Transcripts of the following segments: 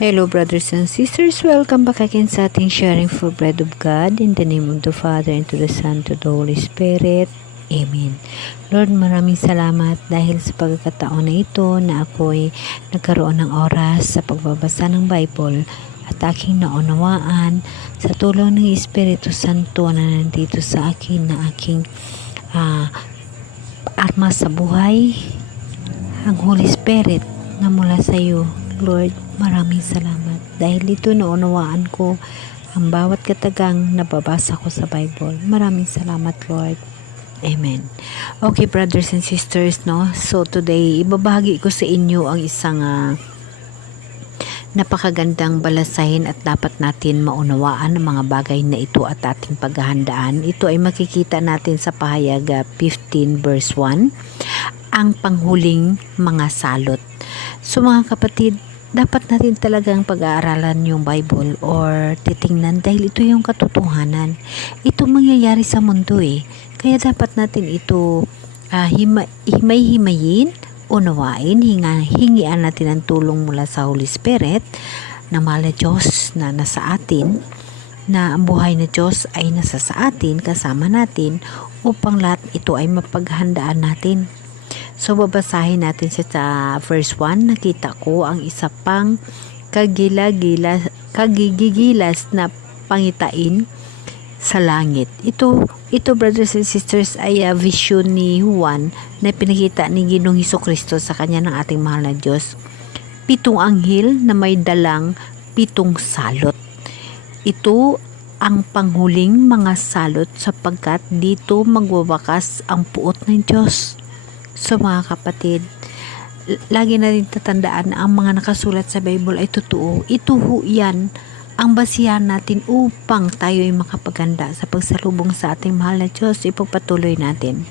Hello brothers and sisters, welcome back again sa ating sharing for bread of God in the name of the Father and to the Son to the Holy Spirit. Amen. Lord, maraming salamat dahil sa pagkakataon na ito na ako'y nagkaroon ng oras sa pagbabasa ng Bible at aking naunawaan sa tulong ng Espiritu Santo na nandito sa akin na aking arma sa buhay, ang Holy Spirit na mula sa iyo. Lord, maraming salamat dahil dito naunawaan ko ang bawat katagang nababasa ko sa Bible. Maraming salamat, Lord. Amen. Okay, brothers and sisters, no? So today, ibabahagi ko sa inyo ang isang napakagandang balasahin at dapat natin maunawaan ang mga bagay na ito at ating paghahandaan. Ito ay makikita natin sa pahayag 15 verse 1, ang panghuling mga salot. So mga kapatid, dapat natin talagang pag-aaralan yung Bible or titingnan dahil ito yung katotohanan. Ito mangyayari sa mundo Kaya dapat natin ito himay-himayin, unawain, hingian natin ang tulong mula sa Holy Spirit na mahal na Diyos na nasa atin, na ang buhay na Diyos ay nasa sa atin, kasama natin, upang lahat ito ay mapaghandaan natin. So babasahin natin sa verse 1. Nakita ko ang isa pang kagigilas na pangitain sa langit. Ito brothers and sisters ay vision ni Juan na pinakita ni Ginoong Hesukristo sa kanya ng ating mahal na Diyos. 7 anghel na may dalang 7 salot. Ito ang panghuling mga salot sapagkat dito magwawakas ang puot ng Diyos. So mga kapatid, lagi natin tatandaan na ang mga nakasulat sa Bible ay totoo. Ito yan ang basihan natin upang tayo ay makapaganda sa pagsalubong sa ating mahal na Diyos. Ipagpatuloy natin.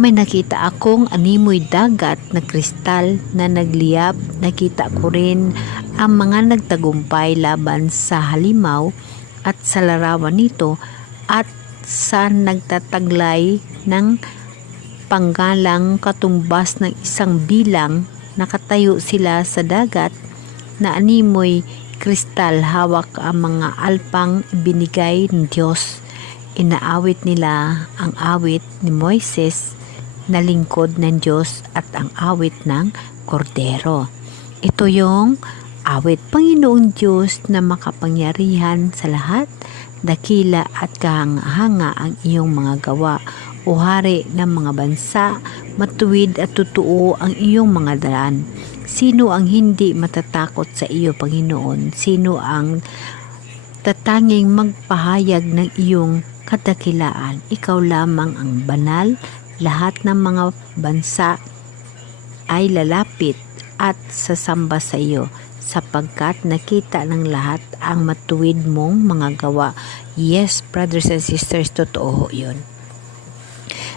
May nakita akong animoy dagat na kristal na nagliyab. Nakita ko rin ang mga nagtagumpay laban sa halimaw at sa larawan nito at sa nagtataglay ng panggalang katumbas ng isang bilang. Nakatayo sila sa dagat na animoy kristal, hawak ang mga alpang binigay ng Diyos. Inaawit nila ang awit ni Moises na lingkod ng Diyos at ang awit ng kordero. Ito yung awit. Panginoong Diyos na makapangyarihan sa lahat, dakila at kahanga-hanga ang iyong mga gawa. O hari ng mga bansa, matuwid at totoo ang iyong mga daan. Sino ang hindi matatakot sa iyo, Panginoon? Sino ang tatanging magpahayag ng iyong kadakilaan? Ikaw lamang ang banal. Lahat ng mga bansa ay lalapit at sasamba sa iyo sapagkat nakita ng lahat ang matuwid mong mga gawa. Yes, brothers and sisters, totoo yun.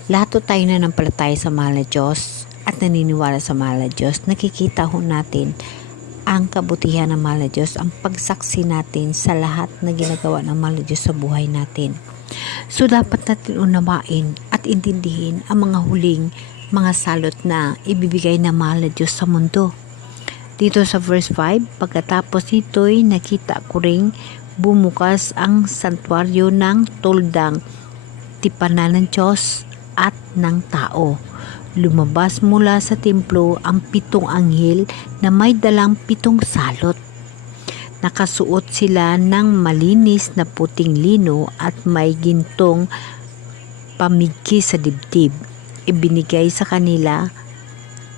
Lahat tayo na nampalataya sa mahal na Diyos at naniniwala sa mahal na Diyos. Nakikita ho natin ang kabutihan ng mahal na Diyos, ang pagsaksi natin sa lahat na ginagawa ng mahal na Diyos sa buhay natin. So dapat natin unawain at intindihin ang mga huling mga salot na ibibigay ng mahal na Diyos sa mundo. Dito sa verse 5, pagkatapos nito'y nakita ko ring bumukas ang santuaryo ng tuldang tipanan ng Diyos at ng tao. Lumabas mula sa templo ang 7 anghel na may dalang 7 salot. Nakasuot sila ng malinis na puting lino at may gintong pamigki sa dibdib. Ibinigay sa kanila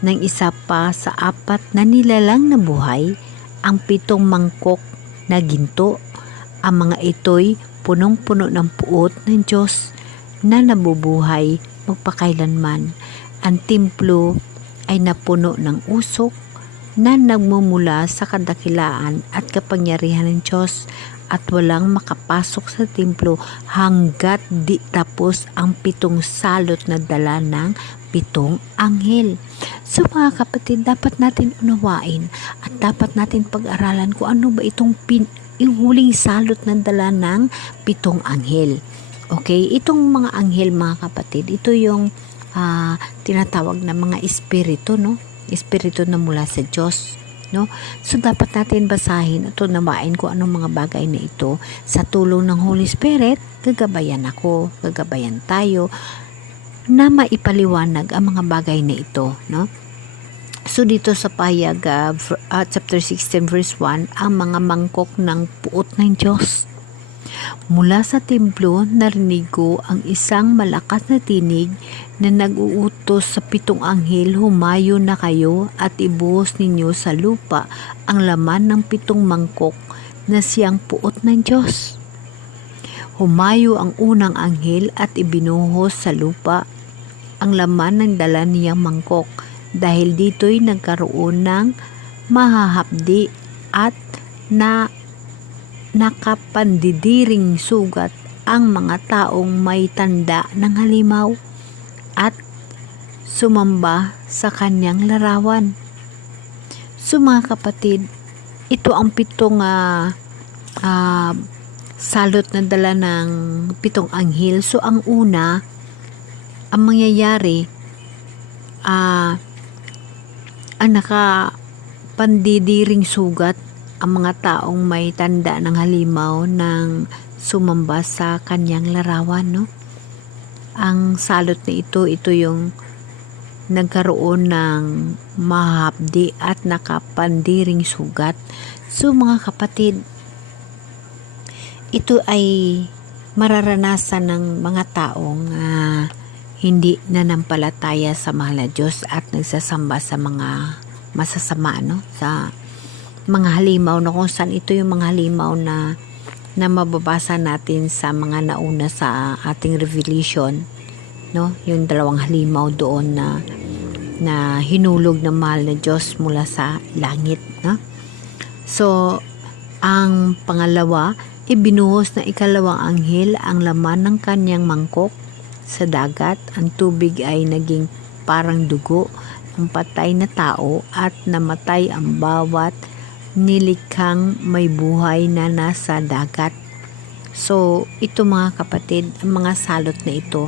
ng isa pa sa 4 na nilalang na buhay ang 7 mangkok na ginto. Ang mga ito'y punong-puno ng puot ng Diyos na nabubuhay magpakailanman. Ang templo ay napuno ng usok na nagmumula sa kadakilaan at kapangyarihan ng Diyos at walang makapasok sa templo hanggat di tapos ang 7 salot na dala ng 7 anghel. So mga kapatid, dapat natin unawain at dapat natin pag-aralan kung ano ba itong yung huling salot na dala ng 7 anghel. Okay, itong mga anghel mga kapatid, ito yung tinatawag na mga espiritu, no? Espiritu na mula sa Diyos. no? So dapat natin basahin at unawain kung anong mga bagay na ito. Sa tulong ng Holy Spirit, gagabayan ako, gagabayan tayo na maipaliwanag ang mga bagay na ito, no? So dito sa pahayag chapter 16 verse 1, ang mga mangkok ng puot ng Diyos. Mula sa templo, narinig ko ang isang malakas na tinig na nag-uutos sa 7 anghel, humayo na kayo at ibuhos ninyo sa lupa ang laman ng 7 mangkok na siyang puot ng Diyos. Humayo ang unang anghel at ibinuhos sa lupa ang laman ng dala niyang mangkok, dahil dito'y nagkaroon ng mahahapdi at nakapandidiring sugat ang mga taong may tanda ng halimaw at sumamba sa kanyang larawan. So mga kapatid, ito ang 7 salot na dala ng 7 anghel. So ang una, ang mangyayari, ang nakapandidiring sugat ang mga taong may tanda ng halimaw ng sumamba sa kanyang larawan, no? Ang salot na ito yung nagkaroon ng mahapdi at nakapandiring sugat. So mga kapatid, ito ay mararanasan ng mga taong hindi nanampalataya sa mahal na Diyos at nagsasamba sa mga masasama, no? Sa mga halimaw, no? Kung saan ito yung mga halimaw na mababasa natin sa mga nauna sa ating Revelation, no? Yung 2 halimaw doon na hinulog ng mahal na Diyos mula sa langit, no? So ang pangalawa, ibinuhos na 2 anghel ang laman ng kanyang mangkok sa dagat. Ang tubig ay naging parang dugo ng patay na tao at namatay ang bawat nilikhang may buhay na nasa dagat. So ito mga kapatid, ang mga salot na ito,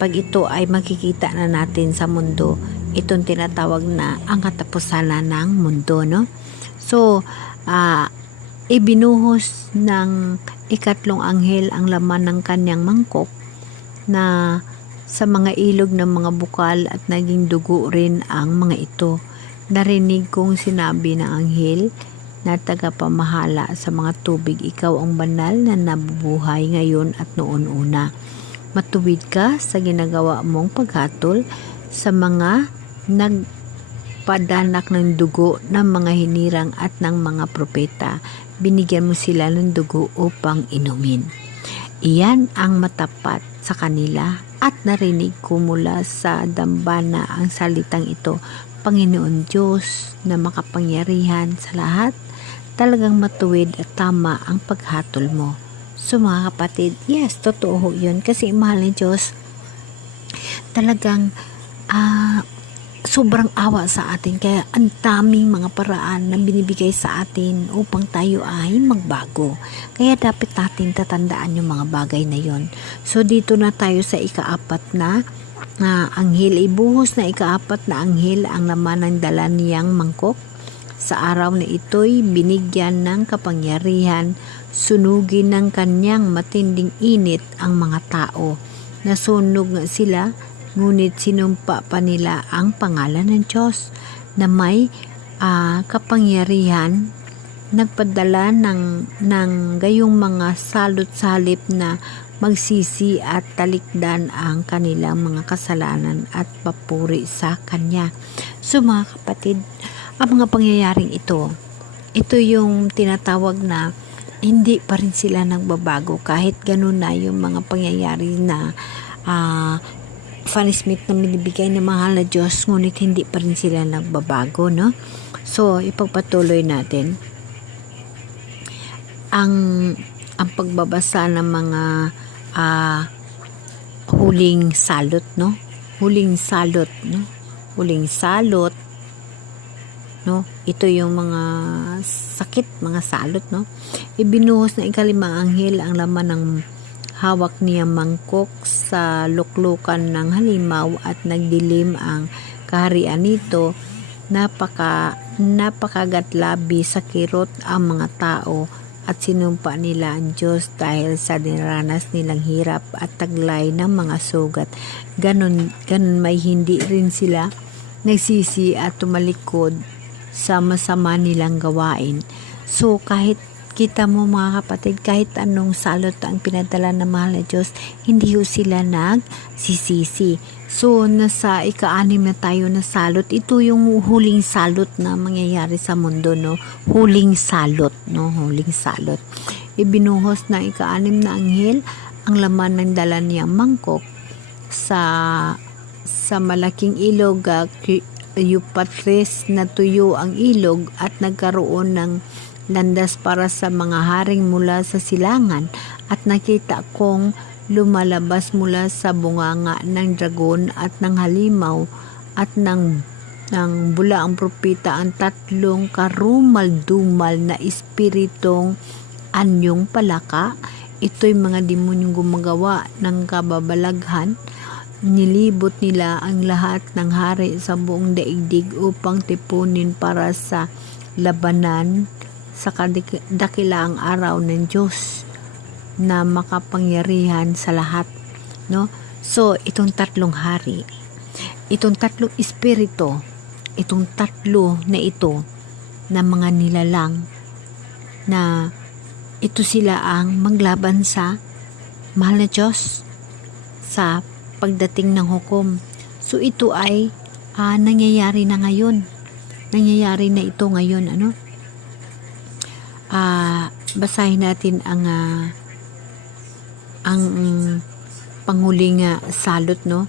pag ito ay makikita na natin sa mundo, itong tinatawag na ang katapusan na ng mundo, no? So ibinuhos ng 3 anghel ang laman ng kanyang mangkok na sa mga ilog ng mga bukal at naging dugo rin ang mga ito. Narinig kong sinabi ng anghel na tagapamahala sa mga tubig, ikaw ang banal na nabubuhay ngayon at noon una. Matuwid ka sa ginagawa mong paghatol sa mga nagpadanak ng dugo ng mga hinirang at ng mga propeta. Binigyan mo sila ng dugo upang inumin. Iyan ang matapat sa kanila at narinig ko mula sa dambana ang salitang ito, Panginoon Diyos na makapangyarihan sa lahat, talagang matuwid at tama ang paghatol mo. So mga kapatid, yes, totoo yun, kasi mahal ni Diyos talagang sobrang awa sa atin, kaya ang daming mga paraan na binibigay sa atin upang tayo ay magbago. Kaya dapat natin tatandaan yung mga bagay na yon. So dito na tayo sa 4 na anghel. Ibuhos na 4 na anghel ang laman ng dala niyang mangkok. Sa araw na ito'y binigyan ng kapangyarihan, sunugin ng kanyang matinding init ang mga tao. Nasunog nga sila, ngunit sinumpa pa nila ang pangalan ng Diyos na may kapangyarihan, nagpadala ng gayong mga salot-salip na magsisi at talikdan ang kanilang mga kasalanan at papuri sa Kanya. So mga kapatid, ang mga pangyayaring ito yung tinatawag na hindi pa rin sila nagbabago kahit ganun na yung mga pangyayari na punishment na binibigay ng mahal na Diyos, ngunit hindi pa rin sila nagbabago, no? So ipagpatuloy natin ang pagbabasa ng mga huling salot, no? Huling salot, no? Ito yung mga sakit, mga salot, no? Ibinuhos ng 5 anghel ang laman ng hawak niya mangkok sa luklukan ng halimaw at nagdilim ang kaharian nito. napakagatlabi sa kirot ang mga tao at sinumpa nila ang Diyos dahil sa dinaranas nilang hirap at taglay ng mga sugat. Ganon may hindi rin sila nagsisi at tumalikod sa masama nilang gawain. So kahit kita mo mga kapatid, kahit anong salot ang pinadala ng mahal na Diyos, hindi ho sila nagsisisi. So nasa ika-6 na tayo na salot. Ito yung huling salot na mangyayari sa mundo, no? Huling salot, no? Huling salot. Ibinuhos ng ika-6 na anghel ang laman ng dala niyang mangkok sa malaking ilog, Euphrates, na tuyo ang ilog at nagkaroon ng landas para sa mga haring mula sa silangan, at nakita kong lumalabas mula sa bunganga ng dragon at ng halimaw at ng bula ang propeta ang 3 karumal-dumal na espiritong anyong palaka. Ito'y mga demonyong gumagawa ng kababalaghan. Nilibot nila ang lahat ng hari sa buong daigdig upang tipunin para sa labanan sa dakilaang araw ng Diyos na makapangyarihan sa lahat, no? So itong 3 hari, itong 3 espiritu, itong 3 na ito na mga nilalang, na ito sila ang maglaban sa mahal na Diyos sa pagdating ng hukom. So ito ay nangyayari na ngayon. Nangyayari na ito ngayon, ano? Basahin natin ang panghuling salot, no?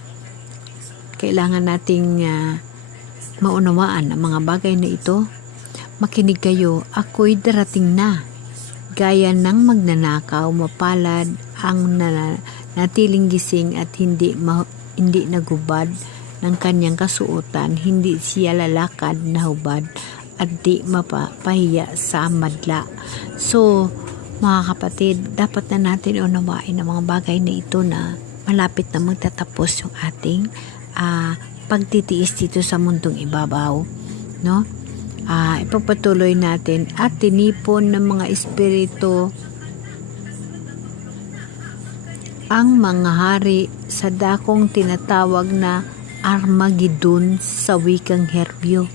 Kailangan nating maunawaan ang mga bagay na ito. Makinig kayo, ako'y darating na. Gaya ng magnanakaw, mapalad ang natiling gising at hindi nagubad ng kanyang kasuotan, hindi siya lalakad na hubad at di mapapahiya sa madla. So, mga kapatid, dapat na natin unawain ang mga bagay na ito na malapit na magtatapos yung ating pagtitiis dito sa mundong ibabaw, no? Ipagpatuloy natin at tinipon ng mga espiritu ang mga hari sa dakong tinatawag na Armageddon sa wikang Hebreo.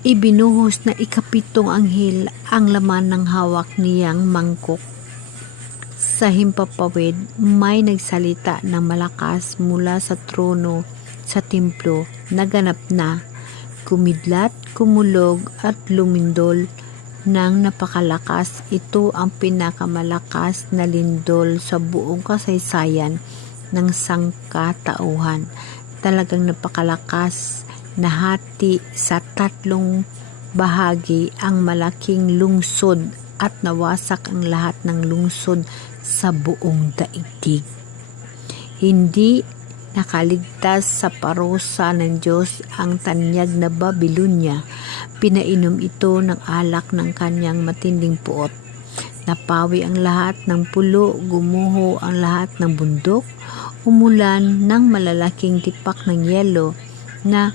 Ibinuhos na ika-7 anghel ang laman ng hawak niyang mangkok. Sa himpapawid, may nagsalita ng malakas mula sa trono sa templo, naganap na, kumidlat, kumulog at lumindol ng napakalakas. Ito ang pinakamalakas na lindol sa buong kasaysayan ng sangkatauhan. Talagang napakalakas. Nahati sa 3 bahagi ang malaking lungsod at nawasak ang lahat ng lungsod sa buong daigdig. Hindi nakaligtas sa parusa ng Diyos ang tanyag na Babylonia. Pinainom ito ng alak ng kanyang matinding puot. Napawi ang lahat ng pulo, gumuho ang lahat ng bundok, umulan ng malalaking tipak ng yelo na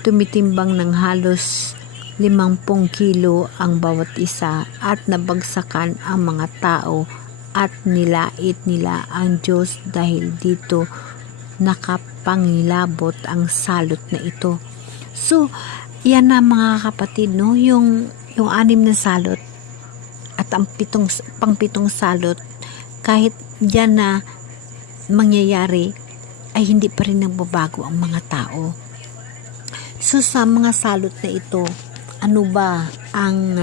tumitimbang ng halos 50 kilo ang bawat isa, at nabagsakan ang mga tao at nilait nila ang Diyos dahil dito nakapangilabot ang salot na ito. So, yan na mga kapatid, no? Yung 6 na salot at ang pang-7 salot, kahit dyan na mangyayari, ay hindi pa rin nagbabago ang mga tao. So sa mga salot na ito, ano ba ang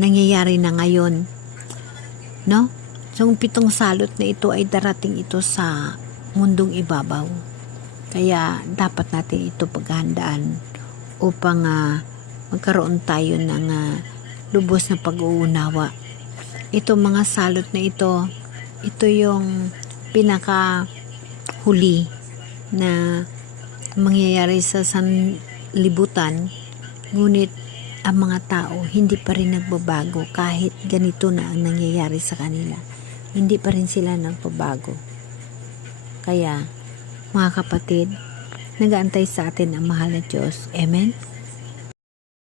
nangyayari na ngayon, no? So ang 7 salot na ito ay darating ito sa mundong ibabaw. Kaya dapat natin ito paghandaan upang magkaroon tayo ng lubos na pag-uunawa. Ito mga salot na ito yung pinaka huli na mangyayari sa sanlibutan, ngunit ang mga tao hindi pa rin nagbabago kahit ganito na ang nangyayari sa kanila. Hindi pa rin sila nagbabago. Kaya mga kapatid, nag-aantay sa atin ang mahal na Diyos. Amen?